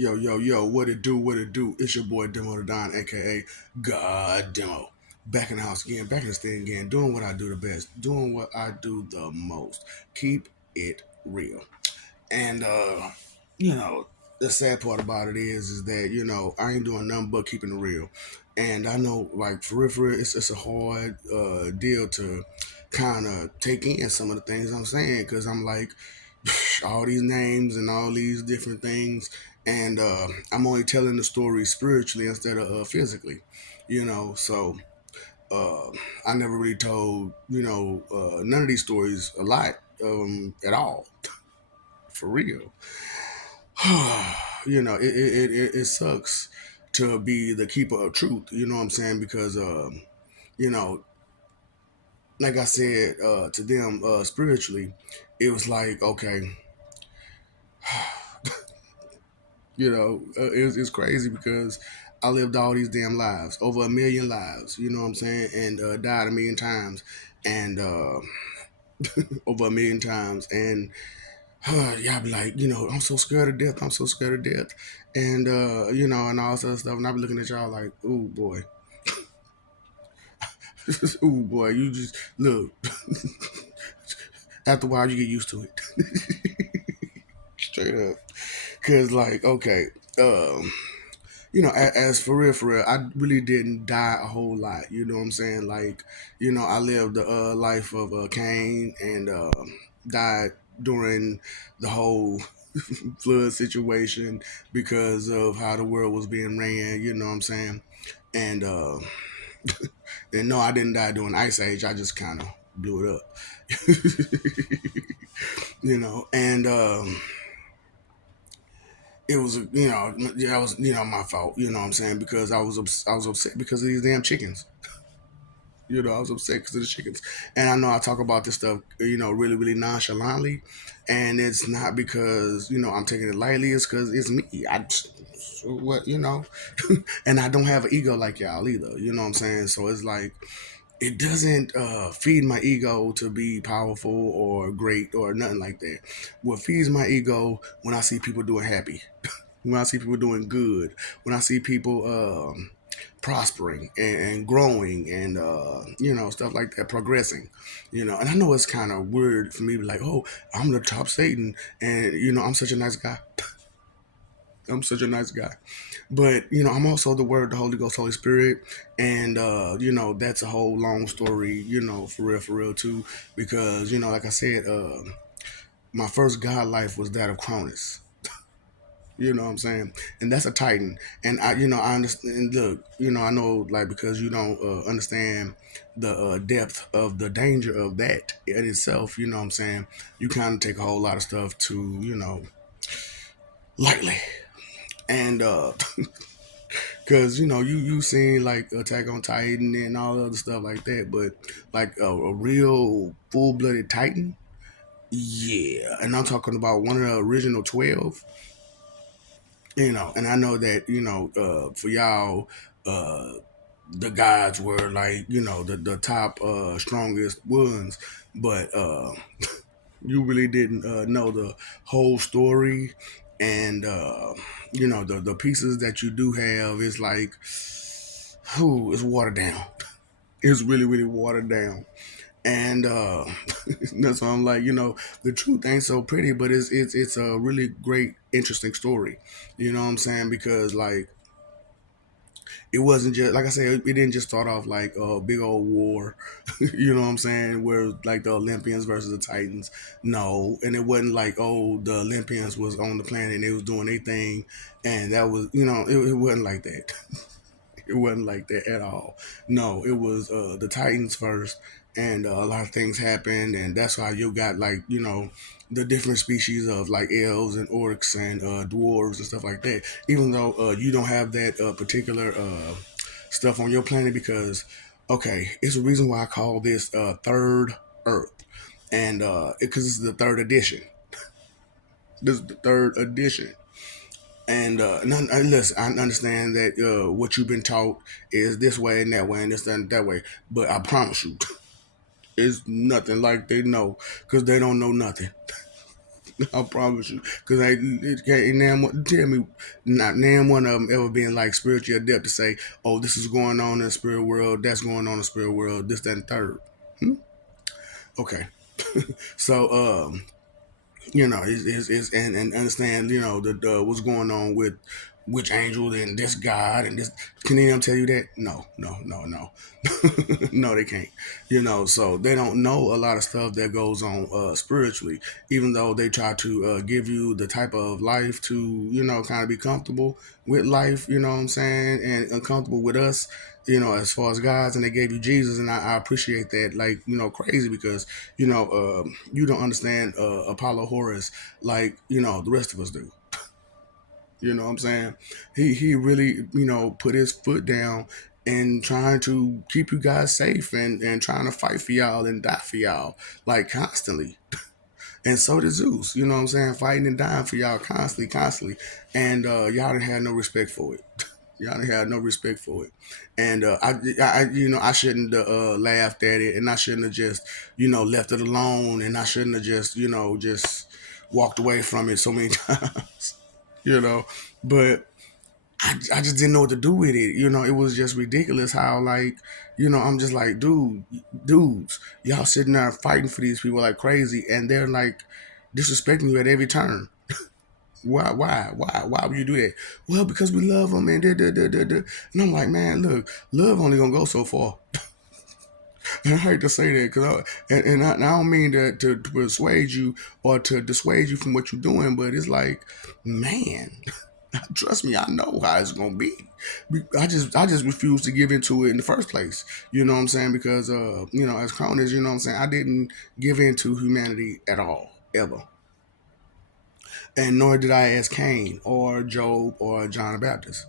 Yo, yo, yo, what it do, what it do? It's your boy Demo the Don, aka God Demo. Back in the house again, back in the stand again, doing what I do the best, doing what I do the most. Keep it real. And you know, the sad part about it is that, I ain't doing nothing but keeping it real. And I know like for real, it's a hard deal to kind of take in some of the things I'm saying because I'm like all these names and all these different things, and I'm only telling the story spiritually instead of physically, So uh, I never really told none of these stories a lot at all, for real. It sucks to be the keeper of truth. You know what I'm saying? Because you know, like I said to them spiritually, it was like okay. It's crazy because I lived all these damn lives, over a million lives, you know what I'm saying, and died a million times, and over a million times, and y'all be like, I'm so scared of death, I'm so scared of death, and and all this other stuff, and I be looking at y'all like, ooh boy, ooh boy, you just look. After a while, you get used to it, straight up, cause like, okay, um. As for real, I really didn't die a whole lot. You know what I'm saying? Like, I lived the life of Cain and died during the whole flood situation because of how the world was being ran. You know what I'm saying? And and no, I didn't die during Ice Age. I just kind of blew it up. And it was yeah, it was my fault. You know what I'm saying? Because I was upset because of these damn chickens. I was upset because of the chickens. And I know I talk about this stuff, really, really nonchalantly. And it's not because, I'm taking it lightly. It's because it's me. What, and I don't have an ego like y'all either. You know what I'm saying? So it's like, it doesn't feed my ego to be powerful or great or nothing like that. What feeds my ego when I see people doing happy, when I see people doing good, when I see people prospering and growing and stuff like that, progressing, and I know it's kind of weird for me to be like, oh, I'm the top Satan, and I'm such a nice guy. I'm such a nice guy, but I'm also the Word, the Holy Ghost, Holy Spirit, and that's a whole long story, for real too, because like I said, my first God life was that of Cronus. You know what I'm saying? And that's a Titan. And I understand. Look, I know, like, because you don't understand the depth of the danger of that in itself. You know what I'm saying? You kind of take a whole lot of stuff to, lightly. And because you seen like Attack on Titan and all the other stuff like that, but like a real full blooded Titan, yeah. And I'm talking about one of the original 12. And I know that for y'all, uh, the gods were like the top strongest ones, but you really didn't know the whole story, and the pieces that you do have is like, who is watered down. It's really really watered down. And that's why I'm like, the truth ain't so pretty, but it's a really great, interesting story. You know what I'm saying? Because like it wasn't just like I said, it didn't just start off like a big old war, you know what I'm saying, where like the Olympians versus the Titans. No, and it wasn't like, oh, the Olympians was on the planet and they was doing their thing, and that was it wasn't like that. It wasn't like that at all. No, it was the Titans first, and a lot of things happened, and that's why you got like the different species of like elves and orcs and dwarves and stuff like that. Even though you don't have that particular stuff on your planet, because okay, it's a reason why I call this Third Earth, and because it's the third edition. This is the third edition. And listen, I understand that what you've been taught is this way and that way and this and that way. But I promise you, it's nothing like they know because they don't know nothing. I promise you, because it can't tell me not name one of them ever been like spiritually adept to say, "Oh, this is going on in the spirit world. That's going on in the spirit world. This, that, and third." Hmm? Okay, so and understand, the what's going on with which angel and this God and this. Can any of them tell you that? No, no, no, no, no, they can't. So they don't know a lot of stuff that goes on spiritually, even though they try to give you the type of life to kind of be comfortable with life. You know what I'm saying, and uncomfortable with us. As far as guys, and they gave you Jesus, and I appreciate that, like crazy, because you don't understand Apollo Horus like the rest of us do. You know what I'm saying? He really put his foot down and trying to keep you guys safe, and trying to fight for y'all and die for y'all like constantly. And so did Zeus. You know what I'm saying? Fighting and dying for y'all constantly, constantly, and y'all didn't have no respect for it. Y'all didn't have no respect for it, and I shouldn't have laughed at it, and I shouldn't have just left it alone, and I shouldn't have just walked away from it so many times, you know. But I just didn't know what to do with it. It was just ridiculous how, like, I'm just like, dudes, y'all sitting there fighting for these people like crazy, and they're like disrespecting you at every turn. Why would you do that? Well, because we love them, and and I'm like, man, look, love only gonna go so far. And I hate to say that, because I don't mean to persuade you or to dissuade you from what you're doing, but it's like, man, trust me, I know how it's gonna be. I just refuse to give into it in the first place. You know what I'm saying? Because as Cronus, you know what I'm saying, I didn't give in to humanity at all, ever. And nor did I as Cain or Job or John the Baptist.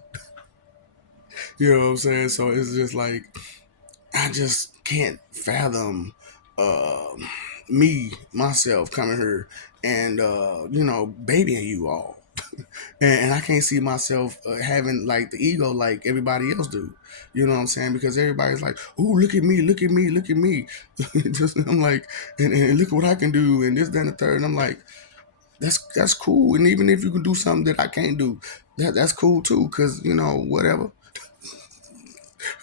You know what I'm saying? So it's just like, I just can't fathom uh, me, myself, coming here and babying you all. And I can't see myself having like the ego like everybody else do. You know what I'm saying? Because everybody's like, "Ooh, look at me, look at me, look at me." I'm like, and look what I can do, and this, that, and the third. And I'm like, that's cool. And even if you can do something that I can't do, that's cool too. Cause whatever,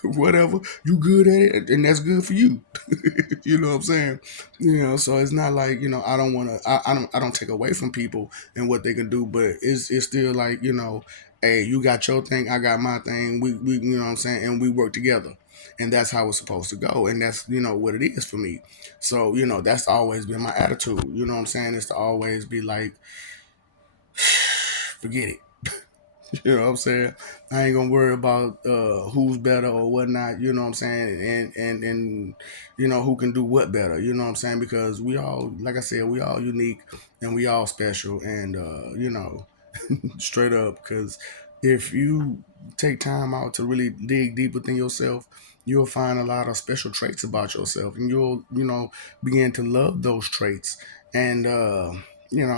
whatever, you good at it, and that's good for you. You know what I'm saying? So it's not like I don't want to. I don't take away from people and what they can do, but it's still like hey, you got your thing, I got my thing. We you know what I'm saying, and we work together, and that's how it's supposed to go, and that's what it is for me. So that's always been my attitude. You know what I'm saying? Is to always be like, forget it. You know what I'm saying? I ain't gonna worry about who's better or whatnot. You know what I'm saying? And who can do what better. You know what I'm saying? Because we all, like I said, we all unique and we all special. And straight up, because if you take time out to really dig deep within yourself, you'll find a lot of special traits about yourself, and you'll begin to love those traits. And I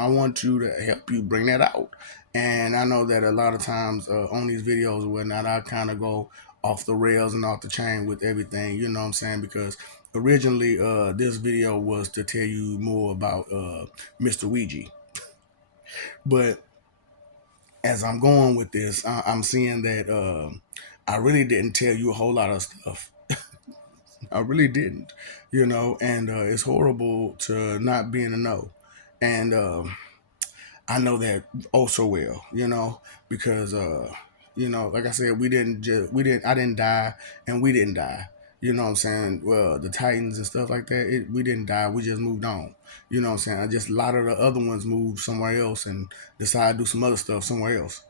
want you to help you bring that out. And I know that a lot of times on these videos or whatnot, I kind of go off the rails and off the chain with everything. You know what I'm saying? Because originally, this video was to tell you more about Mr. Ouija, but as I'm going with this, I'm seeing that I really didn't tell you a whole lot of stuff. I really didn't, and it's horrible to not be in the know. And I know that oh so well, because like I said, I didn't die, and we didn't die. You know what I'm saying? Well, the Titans and stuff like that, we didn't die. We just moved on. You know what I'm saying? I just a lot of the other ones moved somewhere else and decided to do some other stuff somewhere else.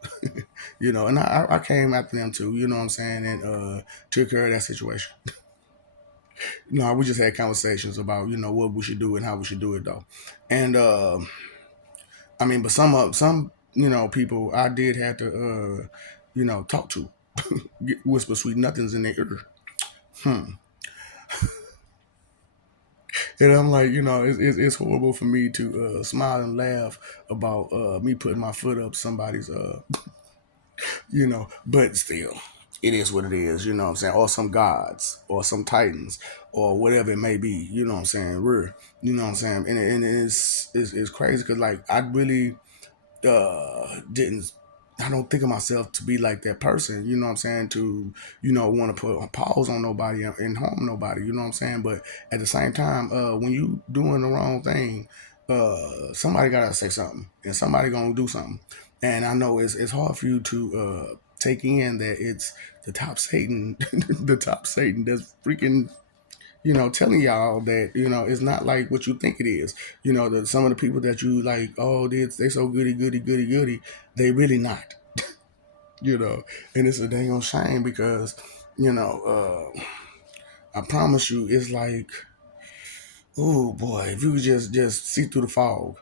And I came after them too. You know what I'm saying? And took care of that situation. We just had conversations about what we should do and how we should do it though. And I mean, but some people I did have to talk to, whisper sweet nothings in their ear. Hmm. And I'm like, it's horrible for me to smile and laugh about me putting my foot up somebody's, but still. it is what it is, you know what I'm saying? Or some gods or some titans or whatever it may be, you know what I'm saying? You know what I'm saying? And it's crazy because like I really didn't I don't think of myself to be like that person, you know what I'm saying, to, want to put a pause on nobody and harm nobody, you know what I'm saying? But at the same time, when you doing the wrong thing, somebody gotta say something and somebody gonna do something. And I know it's hard for you to take in that it's the top Satan, the top Satan that's freaking, telling y'all that, it's not like what you think it is. That some of the people that you like, oh, they so goody, goody, goody, goody, they really not, you know. And it's a dang on shame because, I promise you, it's like, oh boy, if you could just see through the fog,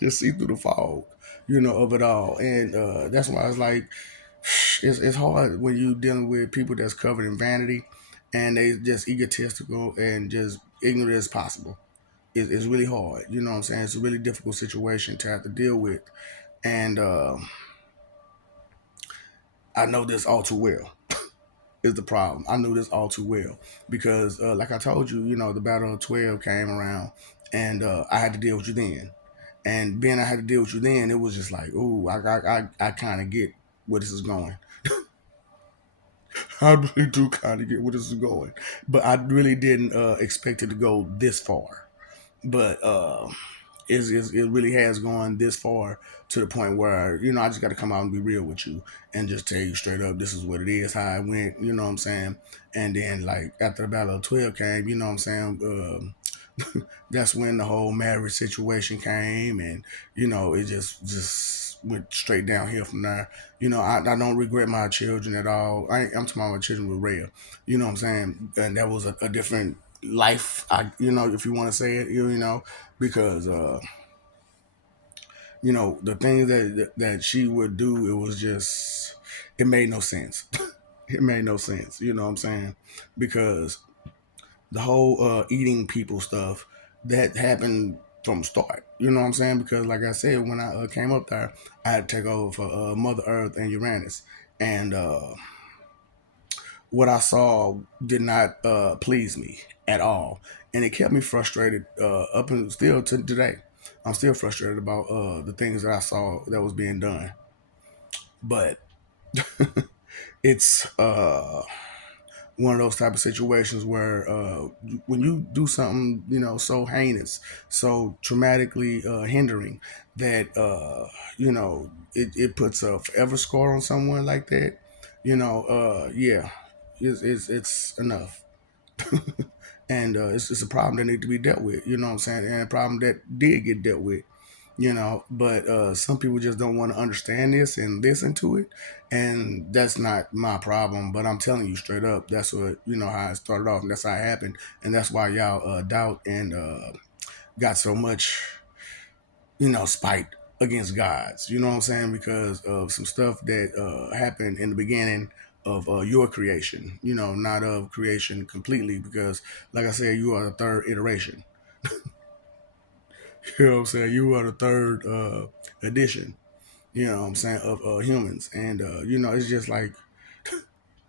just see through the fog, of it all. And that's why it's like, it's hard when you dealing with people that's covered in vanity and they just egotistical and just ignorant as possible. It's really hard. You know what I'm saying? It's a really difficult situation to have to deal with. And I know this all too well is the problem. I knew this all too well because, like I told you, the Battle of 12 came around and I had to deal with you then. And being I had to deal with you then, it was just like, ooh, I kind of get where this is going. I really do kind of get where this is going. But I really didn't expect it to go this far. But it really has gone this far to the point where I just got to come out and be real with you and just tell you straight up this is what it is, how it went, you know what I'm saying. And then like after the Battle of 12 came, you know what I'm saying, that's when the whole marriage situation came, and it just went straight downhill from there. I don't regret my children at all. I'm talking about my children with Rhea, you know what I'm saying. And that was a different life, if you want to say it, because the things that she would do, it was just, it made no sense. It made no sense, you know what I'm saying, because the whole eating people stuff that happened from start. You know what I'm saying? Because like I said, when I came up there, I had to take over for Mother Earth and Uranus, and what I saw did not please me at all, and it kept me frustrated up and still to today. I'm still frustrated about the things that I saw that was being done, but it's one of those type of situations where when you do something so heinous, so traumatically hindering that it puts a forever score on someone like that, yeah, it's enough. And it's a problem that need to be dealt with, you know what I'm saying, and a problem that did get dealt with, but some people just don't want to understand this and listen to it, and that's not my problem. But I'm telling you straight up, that's what, how it started off, and that's how it happened, and that's why y'all doubt and got so much spite against gods, you know what I'm saying, because of some stuff that happened in the beginning of your creation, not of creation completely, because like I said, you are the third iteration. You know what I'm saying, you are the third edition, what I'm saying, of humans. And, it's just like,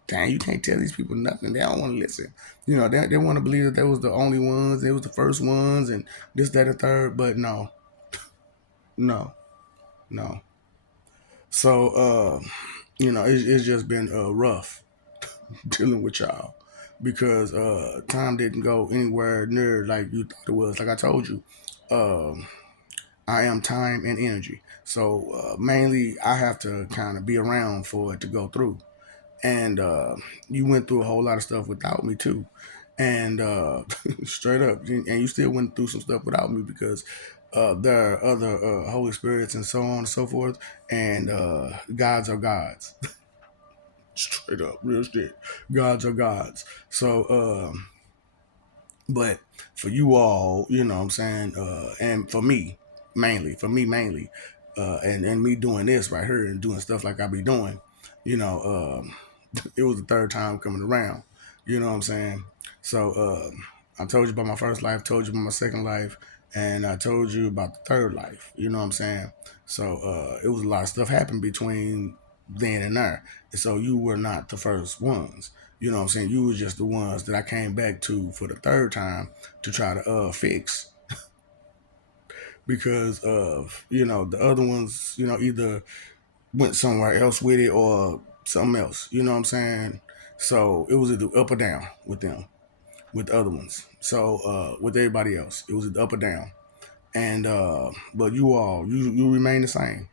dang, you can't tell these people nothing. They don't want to listen. They want to believe that they was the only ones, they was the first ones, and this, that, and third. But no, no, no. So, it's just been rough dealing with y'all because time didn't go anywhere near like you thought it was. Like I told you, I am time and energy. So mainly, I have to kind of be around for it to go through. And you went through a whole lot of stuff without me too, and straight up, and you still went through some stuff without me because there are other Holy Spirits and so on and so forth, and gods are gods, straight up, real shit. Gods are gods. So, but for you all, what I'm saying, and for me mainly, and me doing this right here and doing stuff like I be doing, you know. It was the third time coming around. You know what I'm saying? So I told you about my first life, told you about my second life, and I told you about the third life. You know what I'm saying? So it was a lot of stuff happened between then and there. And so you were not the first ones. You know what I'm saying? You were just the ones that I came back to for the third time to try to fix, because of, the other ones, either went somewhere else with it or something else. You know what I'm saying? So it was either up or down with them, with the other ones. So with everybody else, it was either up or down. And but you remain the same.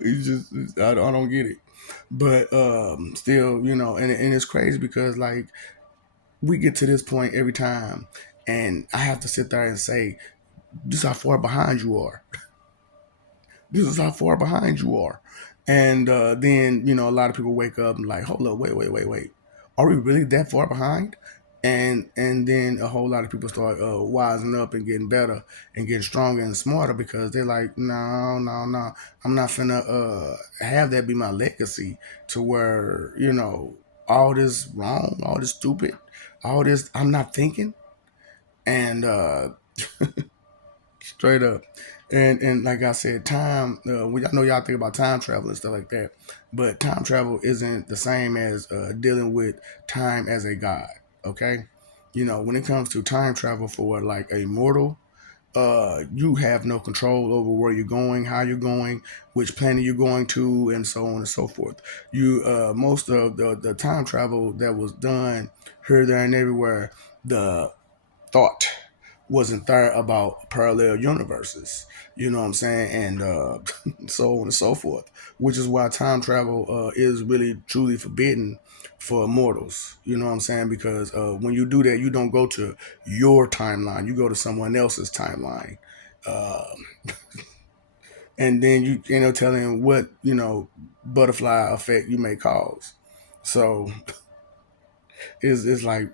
You just I don't get it. But still, and it's crazy because like we get to this point every time, and I have to sit there and say, "This is how far behind you are. This is how far behind you are." And then a lot of people wake up and like, "Hold up, wait, wait, wait, wait. Are we really that far behind?" And then a whole lot of people start wising up and getting better and getting stronger and smarter, because they're like, no, no, no, I'm not finna have that be my legacy, to where all this wrong, all this stupid, all this I'm not thinking. And straight up. And like I said, time. I know y'all think about time travel and stuff like that, but time travel isn't the same as dealing with time as a god. Okay, when it comes to time travel for like a mortal, you have no control over where you're going, how you're going, which planet you're going to, and so on and so forth. You most of the time travel that was done here, there, and everywhere, the thought wasn't there about parallel universes. You know what I'm saying? And so on and so forth. Which is why time travel is really truly forbidden for mortals. You know what I'm saying? Because when you do that, you don't go to your timeline. You go to someone else's timeline. Uh, and then you telling what butterfly effect you may cause. So it's like,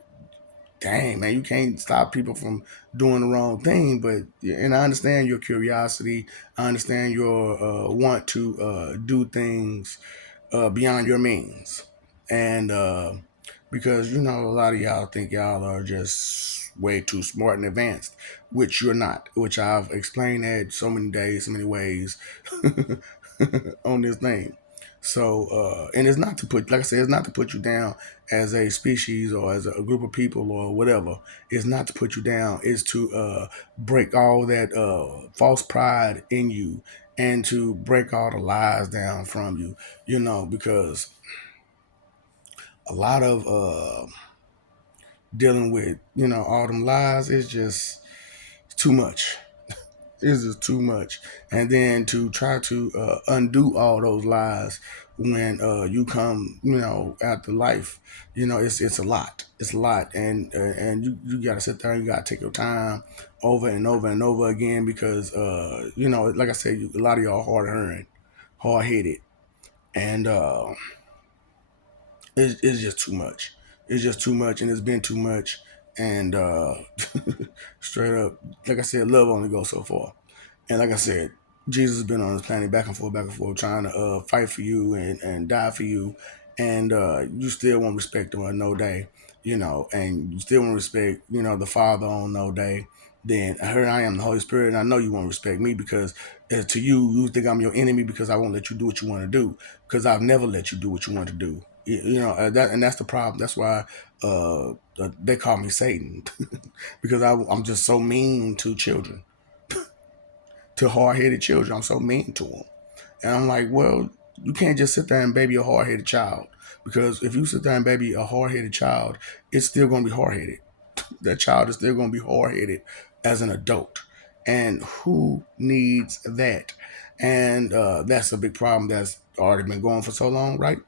dang, man, you can't stop people from doing the wrong thing. But and I understand your curiosity. I understand your want to do things beyond your means, and because a lot of y'all think y'all are just way too smart and advanced, which you're not. Which I've explained that so many days, so many ways on this thing. So, and it's not to put, like I said, it's not to put you down as a species or as a group of people or whatever. It's not to put you down. It's to break all that false pride in you, and to break all the lies down from you. Because a lot of dealing with all them lies is just too much. It's just too much. And then to try to undo all those lies when you come, after life, it's a lot. It's a lot, and you gotta sit there and you gotta take your time over and over and over again, because like I said, a lot of y'all hard earned, hard headed, and it's just too much. It's just too much, and it's been too much. And straight up, like I said, love only goes so far. And like I said, Jesus has been on this planet back and forth, trying to fight for you and die for you, and you still won't respect him on no day, and you still won't respect, the Father on no day. Then here I am, the Holy Spirit, and I know you won't respect me, because to you think I'm your enemy because I won't let you do what you want to do, because I've never let you do what you want to do. And that's the problem. That's why they call me Satan, because I'm just so mean to children, to hard-headed children. I'm so mean to them. And I'm like, well, you can't just sit there and baby a hard-headed child, because if you sit there and baby a hard-headed child, it's still going to be hard-headed. That child is still going to be hard-headed as an adult. And who needs that? And that's a big problem that's already been going for so long, right?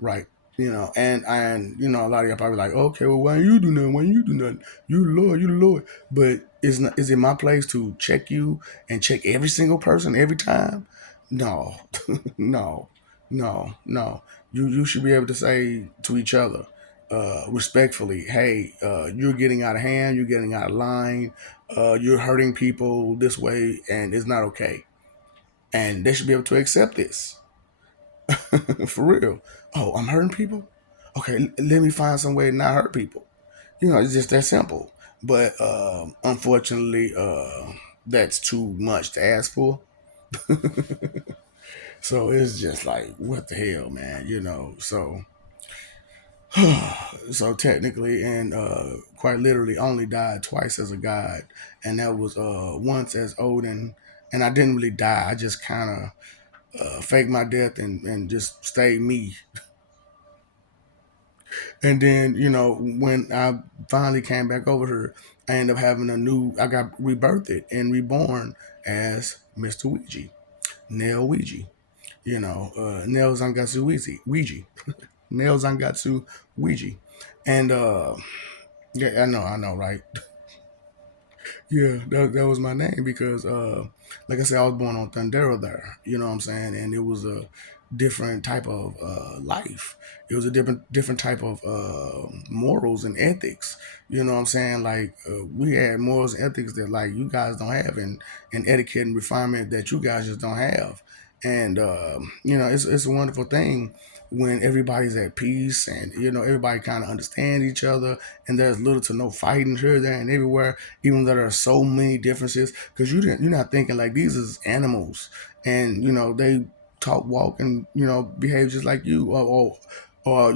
Right. And a lot of y'all probably like, okay, well, why you do nothing? Why you do nothing? You the Lord, you the Lord. But is it my place to check you and check every single person every time? No, no, no. You should be able to say to each other, respectfully, hey, you're getting out of hand, you're getting out of line, you're hurting people this way, and it's not okay. And they should be able to accept this. For real. Oh, I'm hurting people? Okay, let me find some way to not hurt people. It's just that simple. But unfortunately, that's too much to ask for. So it's just like, what the hell, man, so technically and quite literally only died twice as a god, and that was once as Odin, and I didn't really die. I just kind of faked my death and just stayed me. And then when I finally came back over here, I ended up having I got rebirthed and reborn as Mr. Ouija, Neo Ouija. Neo Zangatsu Ouija, Neo Zangatsu Ouija, and yeah, I know, right? Yeah, that was my name because, like I said, I was born on Thundera there. You know what I'm saying? And it was a different type of life. It was a different type of morals and ethics. You know what I'm saying? Like we had morals and ethics that like you guys don't have, and etiquette and refinement that you guys just don't have. And it's a wonderful thing when everybody's at peace and everybody kind of understand each other, and there's little to no fighting here, there, and everywhere, even though there are so many differences, because you're not thinking like these is animals, and they talk, walk, and behave just like you, or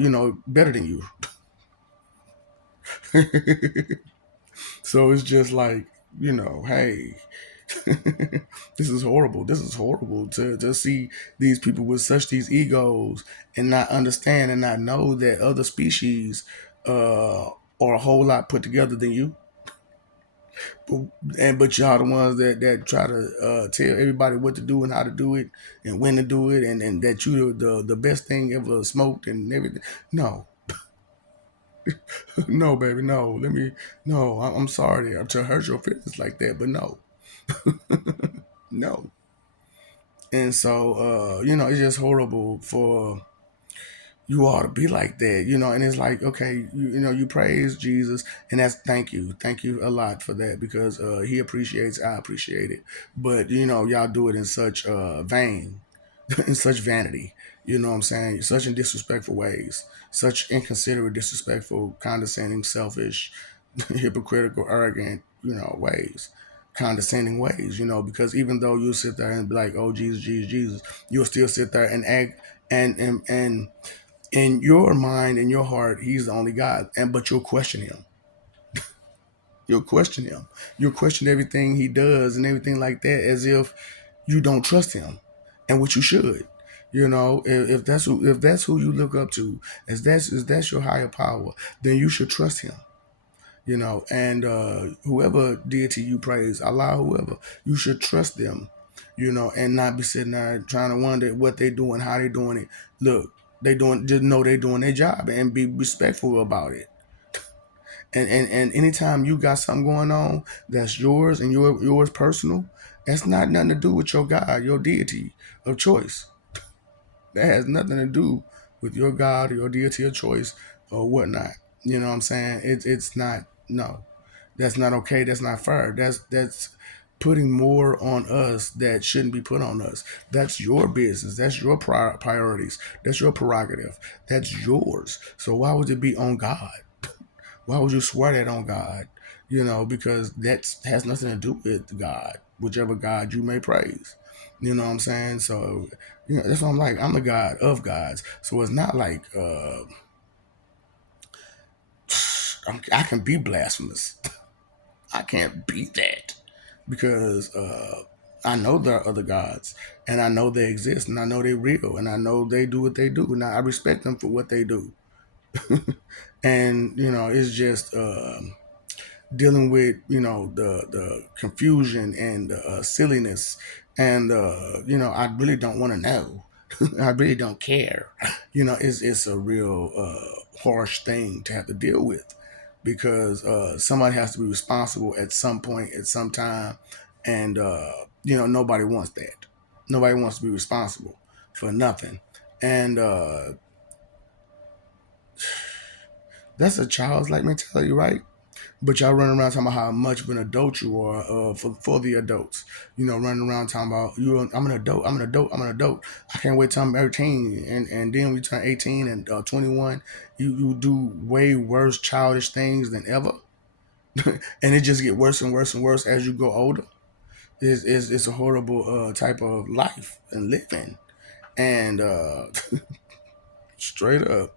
better than you. So it's just like, hey, this is horrible. This is horrible to see these people with such these egos and not understand and not know that other species uh, are a whole lot put together than you. But y'all the ones that try to tell everybody what to do and how to do it and when to do it, and that you the best thing ever smoked and everything. No, no, baby, no. No. I'm sorry to hurt your feelings like that, but no, no. And so it's just horrible for you ought to be like that, and it's like, okay, you praise Jesus, and that's thank you a lot for that, because he appreciates, I appreciate it, but y'all do it in such vain, in such vanity, you know what I'm saying, such in disrespectful ways, such inconsiderate, disrespectful, condescending, selfish, hypocritical, arrogant, ways, condescending ways, because even though you sit there and be like, oh, Jesus, Jesus, Jesus, you'll still sit there and act, and in your mind, in your heart, he's the only God. But you'll question him. You'll question him. You'll question everything he does and everything like that, as if you don't trust him, and which you should. If that's who you look up to, as that's your higher power, then you should trust him. And whoever deity you praise, Allah, whoever, you should trust them. And not be sitting there trying to wonder what they doing, how they doing it. Look, just know they doing their job and be respectful about it. And anytime you got something going on that's yours and yours personal, that's not nothing to do with your God, your deity of choice. That has nothing to do with your God or your deity of choice or whatnot. You know what I'm saying? It's not, no. That's not okay. That's not fair. That's putting more on us that shouldn't be put on us. That's your business. That's your priorities. That's your prerogative. That's yours. So why would it be on God? Why would you swear that on God? Because that has nothing to do with God, whichever God you may praise. You know what I'm saying? So, that's what I'm like. I'm the God of gods. So it's not like I can be blasphemous. I can't be that because I know there are other gods, and I know they exist, and I know they're real, and I know they do what they do, and I respect them for what they do. And it's just dealing with the confusion and the silliness, and I really don't want to know. I really don't care. It's a real harsh thing to have to deal with, because somebody has to be responsible at some point, at some time, and nobody wants that. Nobody wants to be responsible for nothing, and that's a child's like mentality, right? But y'all running around talking about how much of an adult you are for the adults. Running around talking about I'm an adult, I'm an adult, I'm an adult. I can't wait till I'm 18, and then when you turn 18 and 21, you do way worse childish things than ever, and it just get worse and worse and worse as you go older. It's a horrible type of life and living, and straight up.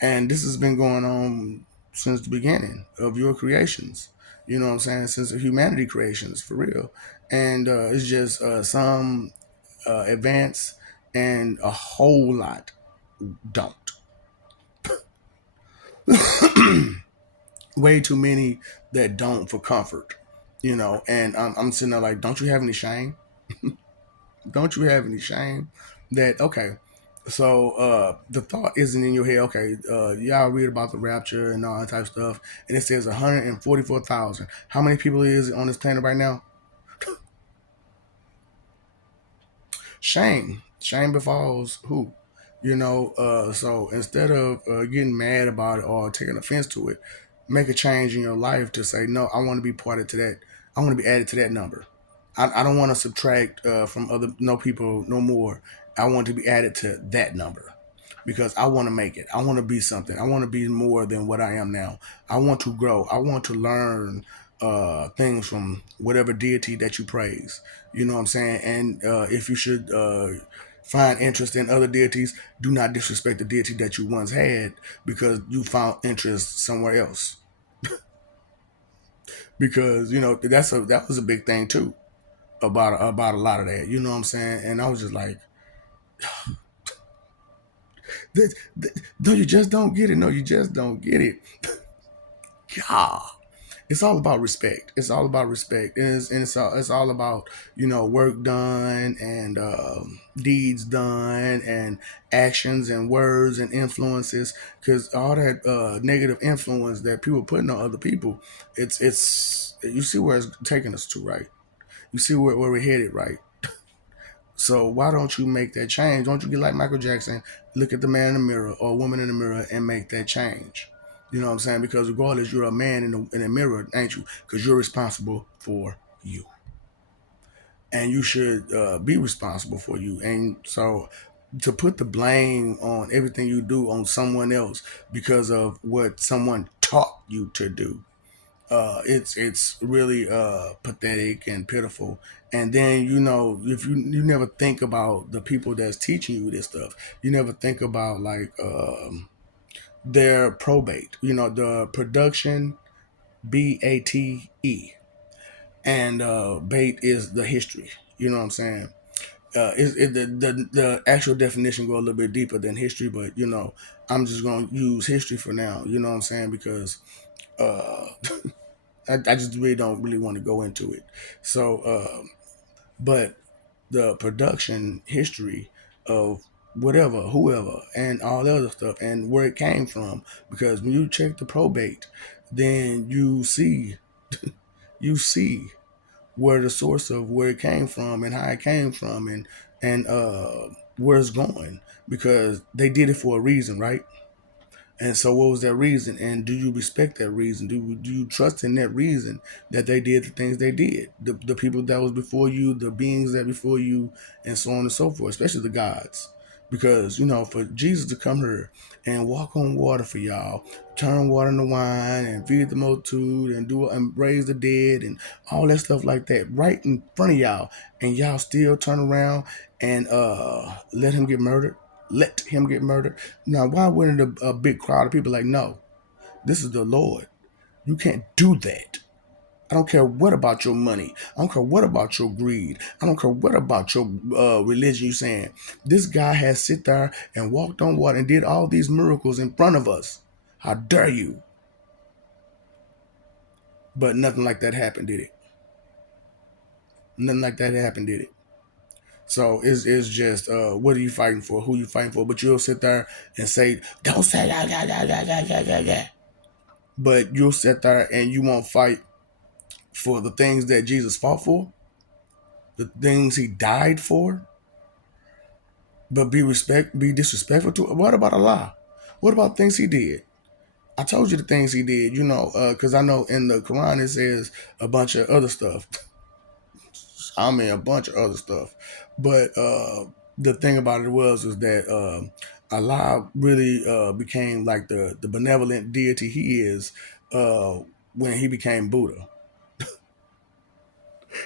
And this has been going on since the beginning of your creations. You know what I'm saying? Since the humanity creations, for real. And it's just some advance and a whole lot don't. Way too many that don't for comfort. And I'm sitting there like, don't you have any shame? Don't you have any shame? That okay. So the thought isn't in your head. Okay, y'all read about the rapture and all that type of stuff, and it says 144,000. How many people is on this planet right now? Shame befalls who? So instead of getting mad about it or taking offense to it, make a change in your life to say, no, I want to be part of to that. I want to be added to that number. I don't want to subtract from other no people no more. I want to be added to that number because I want to make it. I want to be something. I want to be more than what I am now. I want to grow. I want to learn things from whatever deity that you praise. You know what I'm saying? And if you should find interest in other deities, do not disrespect the deity that you once had because you found interest somewhere else. Because that was a big thing too about a lot of that. You know what I'm saying? And I was just like, no, you just don't get it. No, you just don't get it. God. It's all about respect. It's all about respect, and it's all about work done and deeds done and actions and words and influences. Because all that negative influence that people putting on other people, it's you see where it's taking us to, right? You see where we're headed, right? So why don't you make that change? Don't you get like Michael Jackson, look at the man in the mirror or woman in the mirror and make that change? You know what I'm saying? Because regardless, you're a man in a mirror, ain't you? Because you're responsible for you, and you should be responsible for you. And so, to put the blame on everything you do on someone else because of what someone taught you to do, it's really pathetic and pitiful. And then if you never think about the people that's teaching you this stuff, you never think about like their probate. The production, BATE, and bait is the history. You know what I'm saying? The actual definition go a little bit deeper than history, but I'm just gonna use history for now. You know what I'm saying? Because uh, I just really don't really want to go into it. So, but the production history of whatever, whoever, and all the other stuff, and where it came from, because when you check the probate, then you see where the source of where it came from and how it came from and where it's going, because they did it for a reason, right? And so, what was that reason? And do you respect that reason? Do you trust in that reason that they did the things they did? The people that was before you, the beings that before you, and so on and so forth, especially the gods. Because, for Jesus to come here and walk on water for y'all, turn water into wine and feed the multitude and raise the dead and all that stuff like that right in front of y'all, and y'all still turn around and let him get murdered. Let him get murdered. Now, why wouldn't a big crowd of people like, no, this is the Lord. You can't do that. I don't care what about your money. I don't care what about your greed. I don't care what about your religion. You saying this guy has sit there and walked on water and did all these miracles in front of us. How dare you? But nothing like that happened, did it? Nothing like that happened, did it? So it's just what are you fighting for? Who you fighting for? But you'll sit there and say, "Don't say that." But you'll sit there and you won't fight for the things that Jesus fought for, the things he died for, but be disrespectful to. What about Allah? What about things he did? I told you the things he did, because I know in the Quran it says a bunch of other stuff. I mean, a bunch of other stuff. But the thing about it was that Allah really became like the benevolent deity he is uh, when he became Buddha.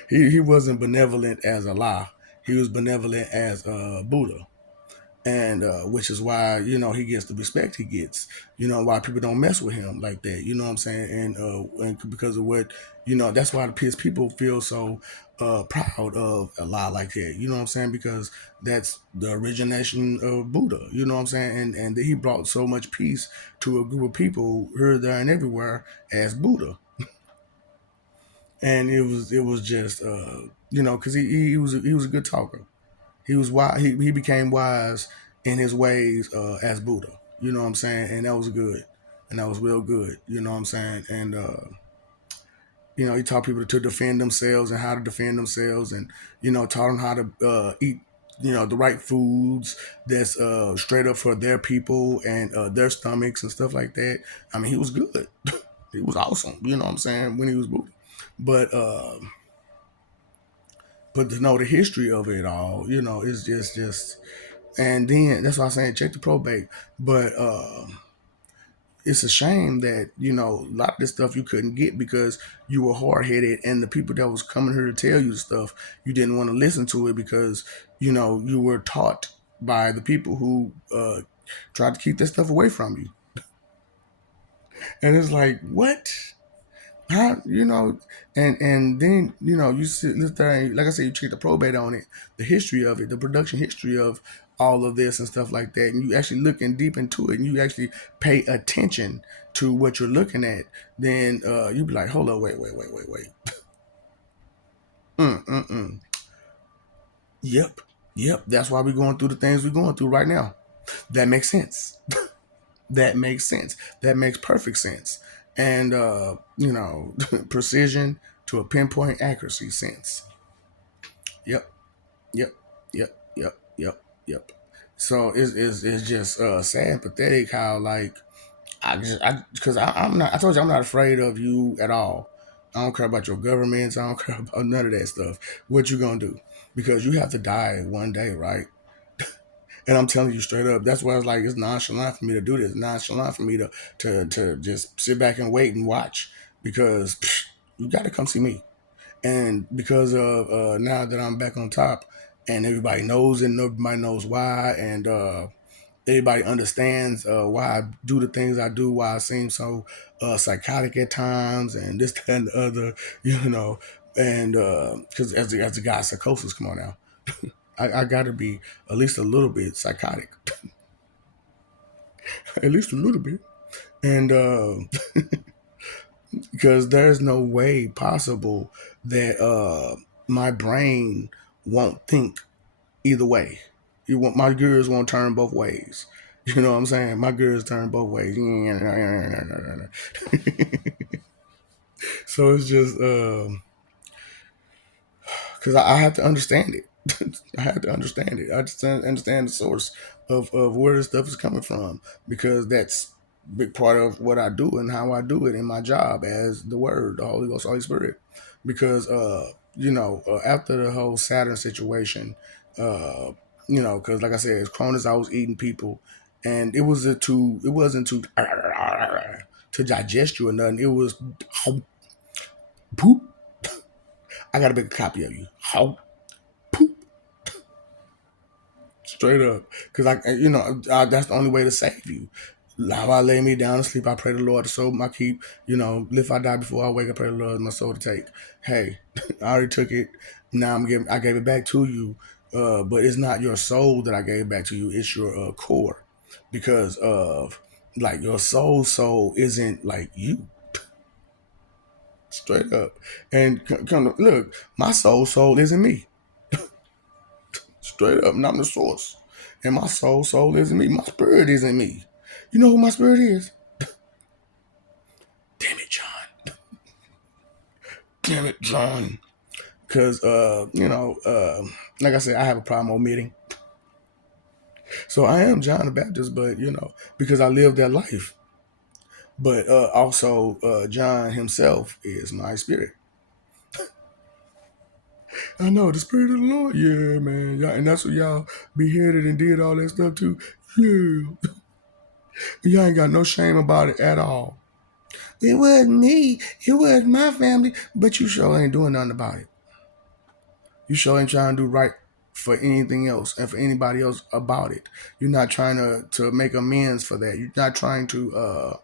He wasn't benevolent as Allah. He was benevolent as Buddha, and which is why he gets the respect he gets. Why people don't mess with him like that. You know what I'm saying? And because of what that's why his people feel so proud of Allah like that. You know what I'm saying? Because that's the origination of Buddha. You know what I'm saying? And he brought so much peace to a group of people here, there, and everywhere as Buddha. And it was just because he was a good talker. He was wise. He became wise in his ways as Buddha. You know what I'm saying? And that was good, and that was real good. You know what I'm saying? And he taught people to defend themselves and how to defend themselves, and taught them how to eat the right foods that's straight up for their people and their stomachs and stuff like that. I mean, he was good. He was awesome. You know what I'm saying? When he was Buddha, but. But to know the history of it all, is just and then that's why I'm saying check the probate. But it's a shame that a lot of this stuff you couldn't get because you were hard headed, and the people that was coming here to tell you stuff, you didn't want to listen to it because you were taught by the people who tried to keep this stuff away from you. And it's like, what? How and then you sit there and, like I said, you check the probate on it, the history of it, the production history of all of this and stuff like that, and you actually looking deep into it, and you actually pay attention to what you're looking at. Then you be like, hold up, wait. Mm. Yep, yep. That's why we're going through the things we're going through right now. That makes sense. That makes sense. That makes perfect sense. And precision to a pinpoint accuracy sense. Yep, yep, yep. So it's just sad and pathetic how, like, I'm not, I told you I'm not afraid of you at all. I don't care about your governments. I don't care about none of that stuff. What you gonna do? Because you have to die one day, right? And I'm telling you straight up, that's why it's like it's nonchalant for me to do this. Nonchalant for me to just sit back and wait and watch because you got to come see me. And because of now that I'm back on top, and everybody knows and nobody knows why, and everybody understands why I do the things I do, why I seem so psychotic at times, and this, that, and the other, and because as the guy psychosis, come on now. I got to be at least a little bit psychotic, at least a little bit, and because there's no way possible that my brain won't think either way. My gears won't turn both ways. You know what I'm saying? My gears turn both ways. So it's just because I have to understand it. I have to understand it. I just understand the source of where this stuff is coming from because that's a big part of what I do and how I do it in my job as the Word, the Holy Ghost, Holy Spirit. Because after the whole Saturn situation, because like I said, as Cronus, I was eating people, and it wasn't to to digest you or nothing. It was poop. I got to make a copy of you. How poop. Straight up, because that's the only way to save you. Now I lay me down to sleep. I pray the Lord to soul my keep. If I die before I wake, I pray the Lord my soul to take. Hey, I already took it. Now I gave it back to you. But it's not your soul that I gave back to you. It's your core, because of like your soul isn't like you. Straight up, and come look, my soul isn't me. Straight up, and I'm the source. And my soul isn't me. My spirit isn't me. You know who my spirit is? Damn it, John. Damn it, John. Because, like I said, I have a problem omitting. So I am John the Baptist, but, because I lived that life. But also, John himself is my spirit. I know, the spirit of the Lord. Yeah, man. And that's what y'all beheaded and did all that stuff too. Yeah. Y'all ain't got no shame about it at all. It wasn't me. It was my family. But you sure ain't doing nothing about it. You sure ain't trying to do right for anything else and for anybody else about it. You're not trying to make amends for that. You're not trying to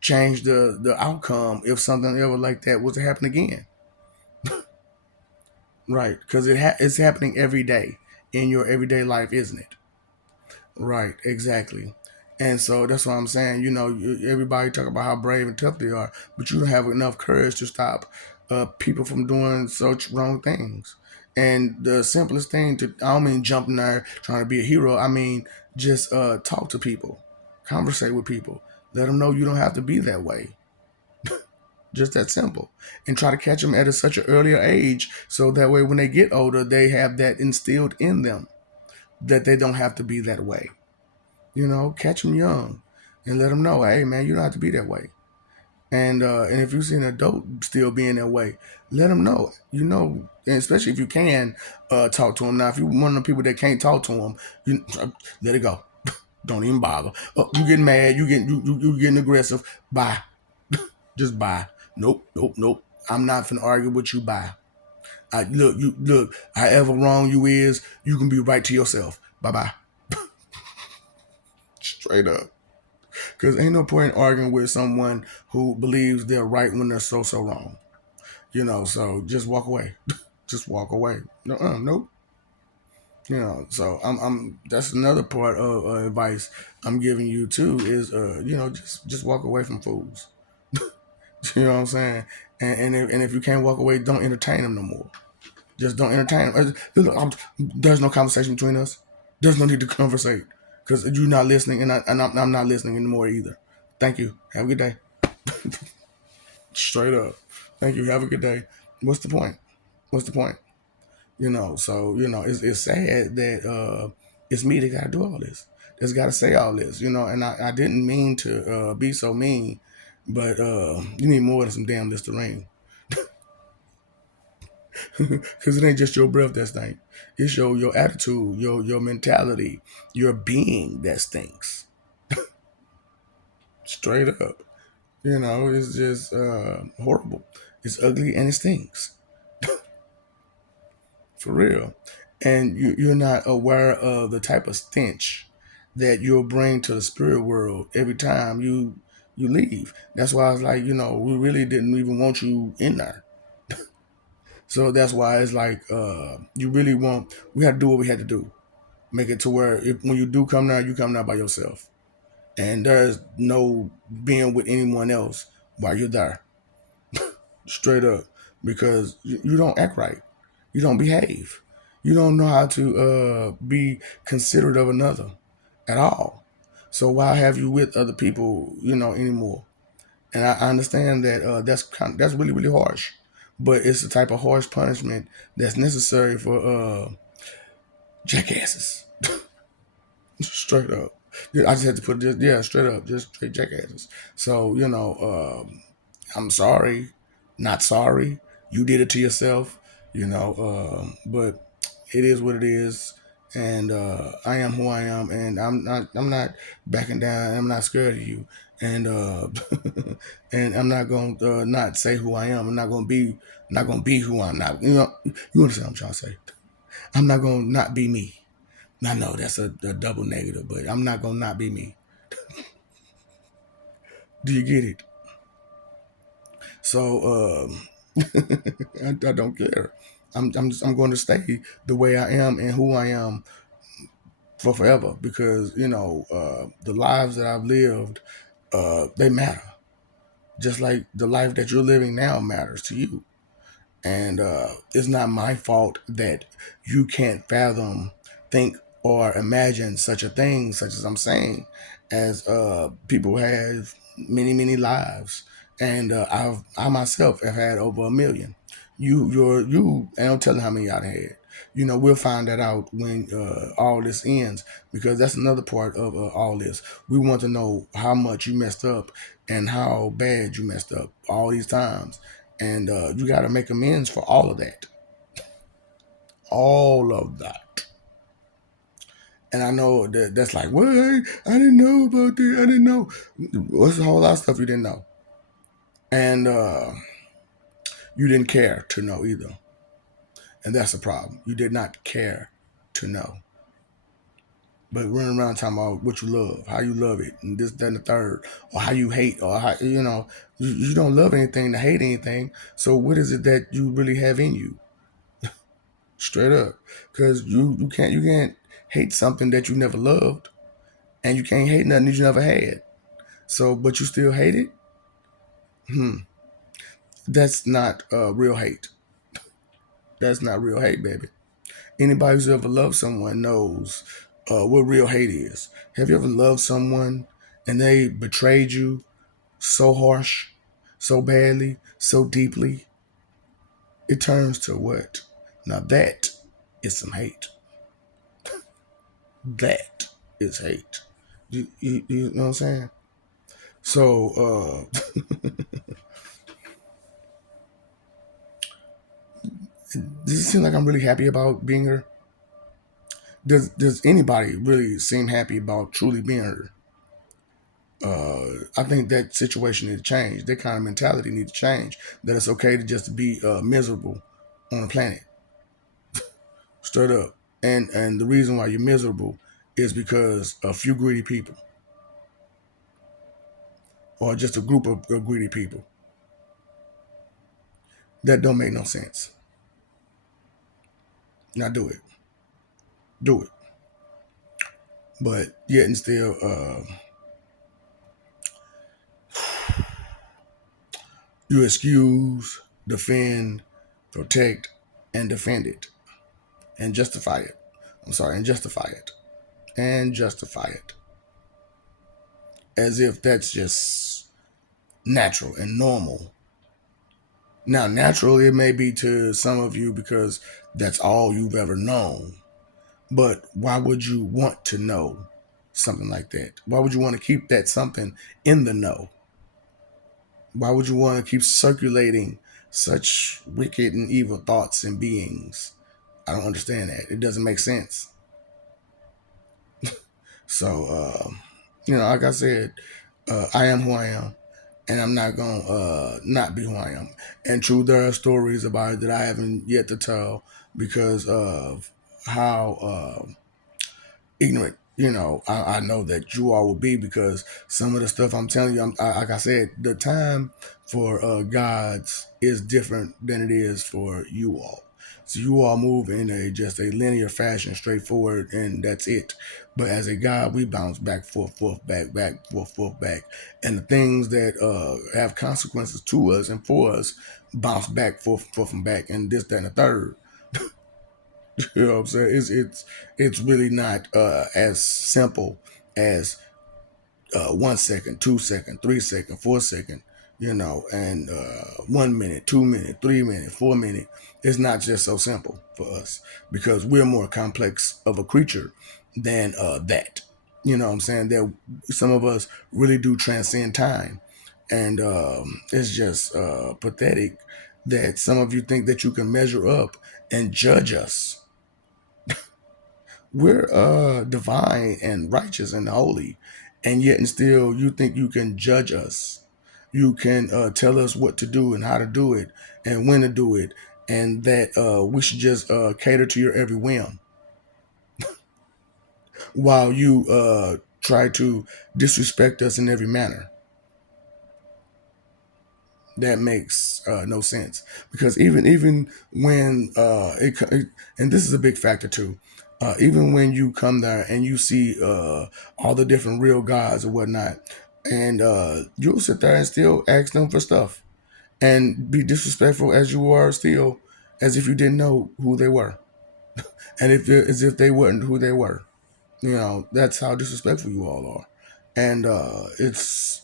change the outcome if something ever like that was to happen again. Right, because it's happening every day in your everyday life, isn't it? Right, exactly. And so that's what I'm saying. Everybody talk about how brave and tough they are, but you don't have enough courage to stop people from doing such wrong things. And the simplest thing I don't mean jumping there trying to be a hero. I mean just talk to people, conversate with people, let them know you don't have to be that way. Just that simple. And try to catch them at such an earlier age so that way when they get older, they have that instilled in them that they don't have to be that way. Catch them young and let them know, hey, man, you don't have to be that way. And if you see an adult still being that way, let them know. And especially if you can talk to them. Now, if you're one of the people that can't talk to them, let it go. Don't even bother. You getting mad? You getting aggressive? Bye. Just bye. Nope, nope, nope. I'm not finna argue with you. Bye. Look. However wrong you is, you can be right to yourself. Bye bye. Straight up. Because ain't no point in arguing with someone who believes they're right when they're so wrong. So just walk away. Just walk away. No, nope. So I'm. That's another part of advice I'm giving you too. Is just walk away from fools. You know what I'm saying? And if you can't walk away, don't entertain them no more. Just don't entertain them. There's no conversation between us. There's no need to conversate because you're not listening, and I'm not listening anymore either. Thank you. Have a good day. Straight up. Thank you. Have a good day. What's the point? What's the point? So it's sad that it's me that got to do all this. That's got to say all this. And I didn't mean to be so mean, but you need more than some damn Listerine. Because it ain't just your breath that stinks. It's your attitude, your mentality, your being that stinks. Straight up. It's just horrible. It's ugly and it stinks. For real. And you're not aware of the type of stench that you'll bring to the spirit world every time you leave. That's why I was like, we really didn't even want you in there. So that's why it's like we had to do what we had to do. Make it to where when you do come down, you come down by yourself. And there's no being with anyone else while you're there. Straight up. Because you don't act right. You don't behave. You don't know how to be considerate of another at all. So why have you with other people, anymore? And I understand that that's really, really harsh. But it's the type of harsh punishment that's necessary for jackasses. Straight up. Yeah, I just had to put this, yeah, straight up, just straight jackasses. So, I'm sorry, not sorry. You did it to yourself, but it is what it is. And I am who I am, and I'm not backing down. I'm not scared of you, and and I'm not gonna not say who I am. I'm not gonna be who I'm not. You understand what I'm trying to say? I'm not gonna not be me. I know that's a double negative, but I'm not gonna not be me. Do you get it? So I don't care. I'm going to stay the way I am and who I am for forever because the lives that I've lived they matter. Just like the life that you're living now matters to you. And it's not my fault that you can't fathom, think, or imagine such a thing, such as I'm saying, as people have many, many lives. And I myself have had over 1 million. And I'm telling how many I had. We'll find that out when all this ends because that's another part of all this. We want to know how much you messed up and how bad you messed up all these times and you got to make amends for all of that. All of that. And I know that's like, what? I didn't know about that. I didn't know. What's a whole lot of stuff you didn't know? And you didn't care to know either. And that's the problem. You did not care to know. But running around talking about what you love, how you love it, and this, that, and the third, or how you hate, or how, you don't love anything to hate anything. So what is it that you really have in you? Straight up, because you can't hate something that you never loved, and you can't hate nothing that you never had. So, but you still hate it. That's not real hate. That's not real hate, baby. Anybody who's ever loved someone knows what real hate is. Have you ever loved someone and they betrayed you so harsh, so badly, so deeply? It turns to what? Now that is some hate. That is hate. You know what I'm saying? So, does it seem like I'm really happy about being here? Does anybody really seem happy about truly being here? I think that situation need to change. That kind of mentality need to change. That it's okay to just be miserable on the planet, straight up. And the reason why you're miserable is because a few greedy people, or just a group of greedy people. That don't make no sense. Now do it, do it. But yet and still, you excuse, defend, protect, and defend it, and justify it. I'm sorry, and justify it, and justify it, as if that's just natural and normal. Now, natural it may be to some of you because that's all you've ever known. But why would you want to know something like that? Why would you want to keep that something in the know? Why would you want to keep circulating such wicked and evil thoughts and beings? I don't understand that. It doesn't make sense. So, like I said, I am who I am, and I'm not gonna not be who I am. And true, there are stories about it that I haven't yet to tell because of how ignorant. I know that you all will be because some of the stuff I'm telling you, like I said, the time for gods is different than it is for you all. So you all move in just a linear fashion, straightforward, and that's it. But as a God, we bounce back, forth, back, forth, back, and the things that have consequences to us and for us bounce back, forth, and back, and this, that, and the third. You know what I'm saying? It's really not as simple as 1 second, 2 second, 3 second, 4 second, and 1 minute, 2 minute, 3 minute, 4 minute. It's not just so simple for us because we're more complex of a creature than that. You know what I'm saying? That some of us really do transcend time. And it's just pathetic that some of you think that you can measure up and judge us. We're divine and righteous and holy, and yet and still you think you can judge us. You can tell us what to do and how to do it and when to do it, and that we should just cater to your every whim while you try to disrespect us in every manner. That makes no sense because even when and this is a big factor too. Even when you come there and you see all the different real gods or whatnot, and you'll sit there and still ask them for stuff and be disrespectful as you are still, as if you didn't know who they were, and as if they weren't who they were. That's how disrespectful you all are, and it's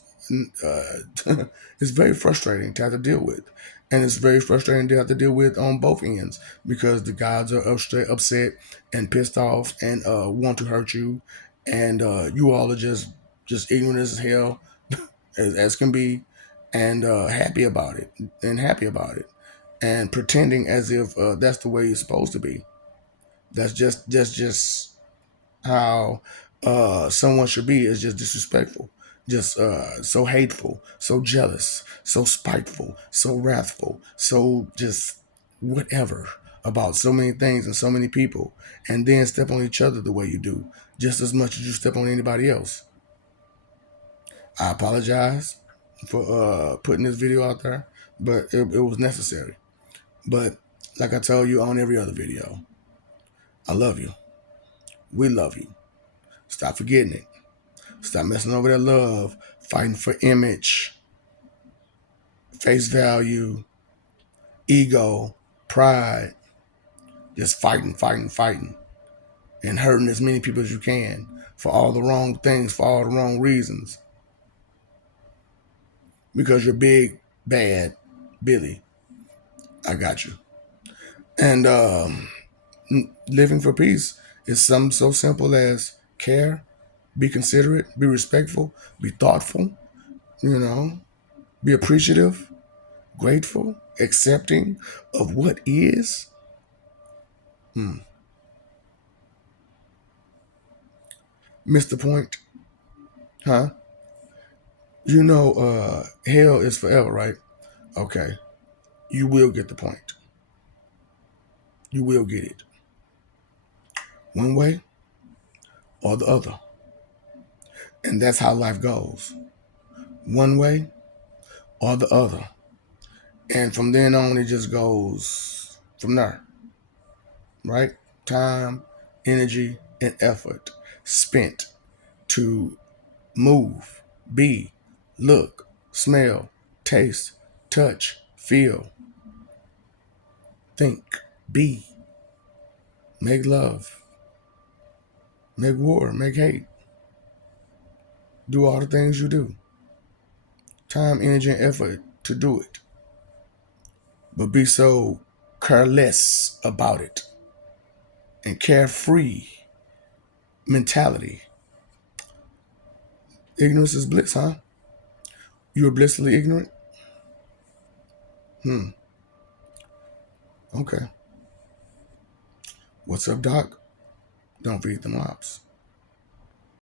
very frustrating to have to deal with, and it's very frustrating to have to deal with on both ends because the gods are upset and pissed off and want to hurt you, and you all are just ignorant as hell as can be, and happy about it, and pretending as if that's the way it's supposed to be. That's just how someone should be is just disrespectful, just so hateful, so jealous, so spiteful, so wrathful, so just whatever about so many things and so many people, and then step on each other the way you do, just as much as you step on anybody else. I apologize for putting this video out there, but it was necessary. But like I told you on every other video, I love you. We love you. Stop forgetting it. Stop messing over that love, fighting for image, face value, ego, pride, just fighting, fighting, fighting, and hurting as many people as you can for all the wrong things, for all the wrong reasons. Because you're big, bad, Billy. I got you. And living for peace is something so simple as care, be considerate, be respectful, be thoughtful, you know, be appreciative, grateful, accepting of what is. Missed the point, huh? You know, hell is forever, right? Okay. You will get the point. You will get it. One way or the other. And that's how life goes. One way or the other. And from then on, it just goes from there, right? Time, energy, and effort spent to move, be, look, smell, taste, touch, feel, think, be, make love, make war, make hate, do all the things you do. Time, energy, and effort to do it. But be so careless about it and carefree mentality. Ignorance is bliss, huh? You are blissfully ignorant? Okay. What's up, Doc? Don't feed them ops.